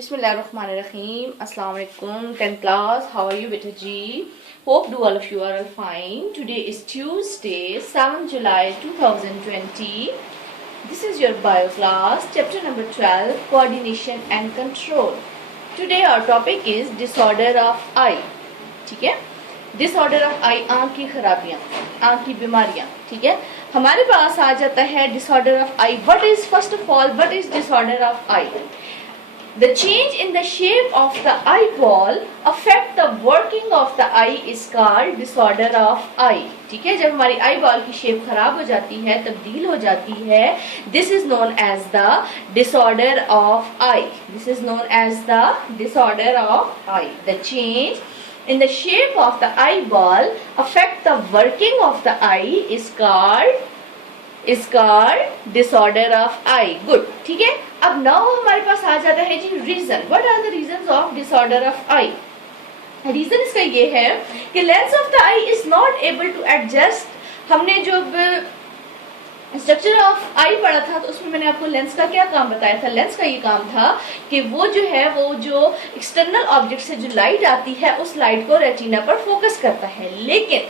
Bismillahirrahmanirrahim. Assalamu alaikum. 10th class. How are you, beta G? Hope all of you are all fine. Today is Tuesday, 7th July 2020. This is your bio class, chapter number 12, coordination and control. Today our topic is disorder of eye. ठीक है? Disorder of eye, आँख की खराबियाँ, आँख की बीमारियाँ. ठीक है? हमारे पास आ जाता है disorder of eye. What is, first of all, what is disorder of eye? The change in the shape of the eyeball affect the working of the eye is called disorder of eye. ठीक है, जब हमारी eye ball की shape खराब हो जाती है, तब्दील हो जाती है, this is known as the disorder of eye. This is known as the disorder of eye. The change in the shape of the eyeball affect the working of the eye is called disorder of eye. Good. ठीक है, अब now हमारे पास आ जाता है जी reason. What are the reasons of disorder of eye? Reason इसका ये है कि lens of the eye is not able to adjust. हमने जो स्ट्रक्चर ऑफ आई पढ़ा था तो उसमें मैंने आपको लेंस का क्या काम बताया था. लेंस का ये काम था कि वो जो एक्सटर्नल ऑब्जेक्ट से जो लाइट आती है उस लाइट को रेटिना पर फोकस करता है. लेकिन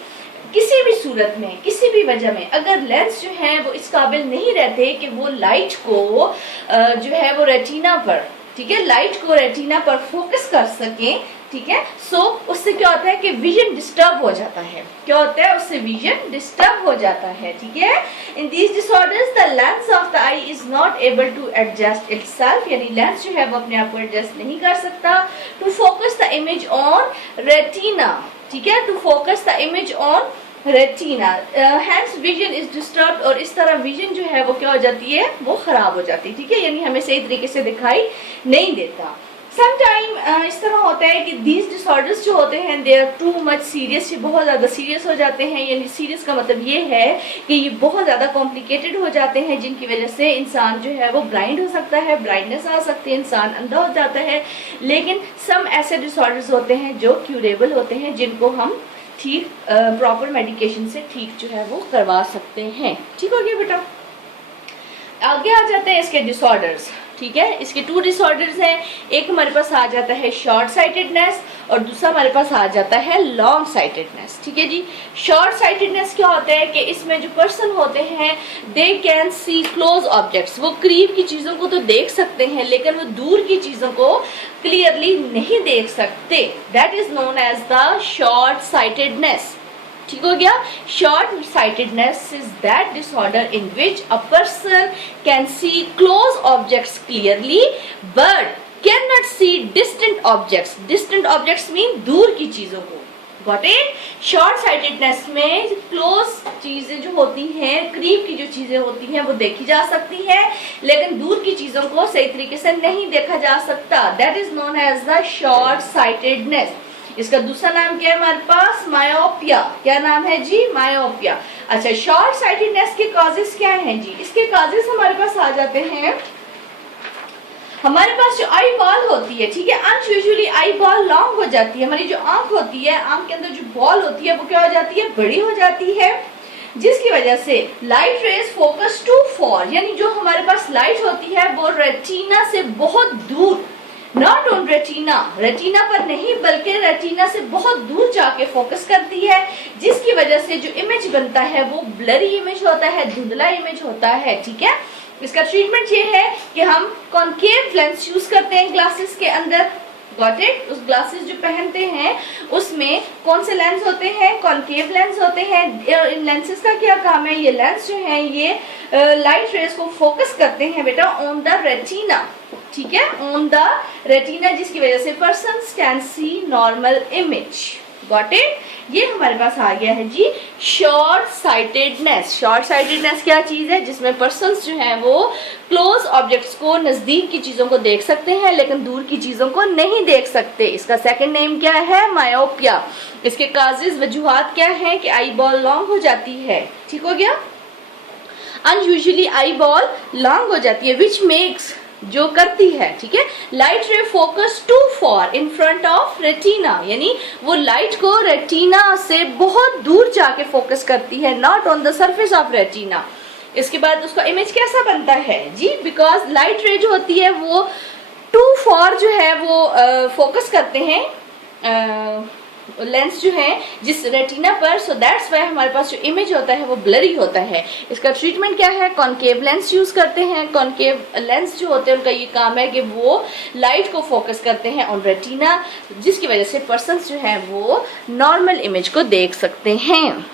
किसी भी सूरत में, किसी भी वजह में अगर लेंस जो है वो इस काबिल नहीं रहते कि वो लाइट को जो है वो रेटिना पर, ठीक है, लाइट को रेटिना पर फोकस कर सके. ठीक है, सो उससे क्या होता है कि विजन डिस्टर्ब हो जाता है. क्या होता है, उससे विजन डिस्टर्ब हो जाता है. ठीक है, in these disorders the lens of the eye is not able to adjust itself. यानी लेंस जो है वो अपने आप को एडजस्ट नहीं कर सकता to focus the image on retina. ठीक है, to focus the image on retina, hence vision is disturb. और इस तरह विजन जो है वो क्या हो जाती है, वो खराब हो जाती है. ठीक है, यानी हमें सही तरीके से दिखाई नहीं देता. समटाइम इस तरह होता है कि दीज डिसऑर्डर्स जो होते हैं they are too much serious, ये बहुत ज़्यादा सीरियस हो जाते हैं. यानी सीरियस का मतलब ये है कि ये बहुत ज़्यादा कॉम्प्लिकेटेड हो जाते हैं, जिनकी वजह से इंसान जो है वो ब्लाइंड हो सकता है, ब्लाइंडनेस आ सकती है, इंसान अंधा हो जाता है. लेकिन सम ऐसे डिसऑर्डर्स होते हैं जो क्यूरेबल होते हैं, जिनको हम ठीक प्रॉपर मेडिकेशन से ठीक जो है वो करवा सकते हैं. ठीक हो गया बेटा. आगे आ जाते हैं इसके डिसऑर्डर्स. ठीक है, इसके टू डिसऑर्डर्स हैं. एक हमारे पास आ जाता है शॉर्ट साइटेडनेस और दूसरा हमारे पास आ जाता है लॉन्ग साइटेडनेस. ठीक है जी. शॉर्ट साइटेडनेस क्या होता है कि इसमें जो पर्सन होते हैं they can see close objects. वो करीब की चीजों को तो देख सकते हैं लेकिन वो दूर की चीजों को क्लियरली नहीं देख सकते. That is known as the short sightedness. ठीक हो गया. Short sightedness is that disorder in which a person can see close objects clearly but can not see distant objects. Distant objects mean दूर की चीजों को. Got it. शॉर्ट साइटेडनेस में close चीजें जो होती हैं, करीब की जो चीजें होती हैं वो देखी जा सकती है लेकिन दूर की चीजों को सही तरीके से नहीं देखा जा सकता. That is known as the short sightedness. इसका दूसरा नाम क्या है हमारे पास, मायोपिया. क्या नाम है जी, मायोपिया. अच्छा, शॉर्ट साइटेडनेस के कॉजेस क्या हैं जी? इसके कॉजेस हमारे पास आ जाते हैं. हमारे पास जो आई बॉल होती है, ठीक है, अनयूजुअली आई बॉल लॉन्ग हो जाती है. हमारी जो आंख होती है, आंख के अंदर जो बॉल होती है वो क्या हो जाती है, बड़ी हो जाती है, जिसकी वजह से light rays focus too far. यानी जो हमारे पास लाइट होती है वो रेटिना से बहुत दूर, नॉट ऑन रेटिना, रेटिना पर नहीं बल्कि रेटिना से बहुत दूर जाके फोकस करती है, जिसकी वजह से जो इमेज बनता है वो ब्लरी इमेज होता है, धुंधला इमेज होता है. ठीक है, इसका ट्रीटमेंट ये है कि हम कॉन्केव लेंस यूज करते हैं ग्लासेस के अंदर. Got it. उस ग्लासेस जो पहनते हैं उसमें कौन से लेंस होते हैं, कॉन्केव लेंस होते हैं. इन लेंसेज का क्या काम है, ये लेंस जो है ये लाइट रेज को फोकस करते हैं बेटा ऑन द रेटिना. ठीक है, ऑन द रेटिना, जिसकी वजह से person can C normal image. Got it. ये हमारे पास आ गया है जी शॉर्ट साइटेडनेस. शॉर्ट साइटेडनेस क्या चीज है, जिसमें पर्सन्स जो हैं वो क्लोज ऑब्जेक्ट्स को, नजदीक की चीजों को देख सकते हैं लेकिन दूर की चीजों को नहीं देख सकते. इसका सेकंड नेम क्या है, मायोपिया. इसके काजेस, वजूहात क्या है कि आई बॉल लॉन्ग हो जाती है. ठीक हो गया. अनयूजुअली आई बॉल लॉन्ग हो जाती है विच मेक्स, जो करती है, ठीक है, light ray focus too far in front of retina. यानी वो लाइट को रेटिना से बहुत दूर जाके फोकस करती है, not on the surface of retina. इसके बाद उसका इमेज कैसा बनता है जी, बिकॉज लाइट रे जो होती है वो टू फॉर जो है वो फोकस करते हैं लेंस जो है जिस रेटिना पर, सो दैट्स वाई हमारे पास जो इमेज होता है वो ब्लरी होता है। इसका ट्रीटमेंट क्या है? कॉनकेव लेंस यूज करते हैं। कॉनकेव लेंस जो होते हैं उनका ये काम है कि वो लाइट को फोकस करते हैं ऑन रेटिना, जिसकी वजह से पर्सन जो है वो नॉर्मल इमेज को देख सकते हैं।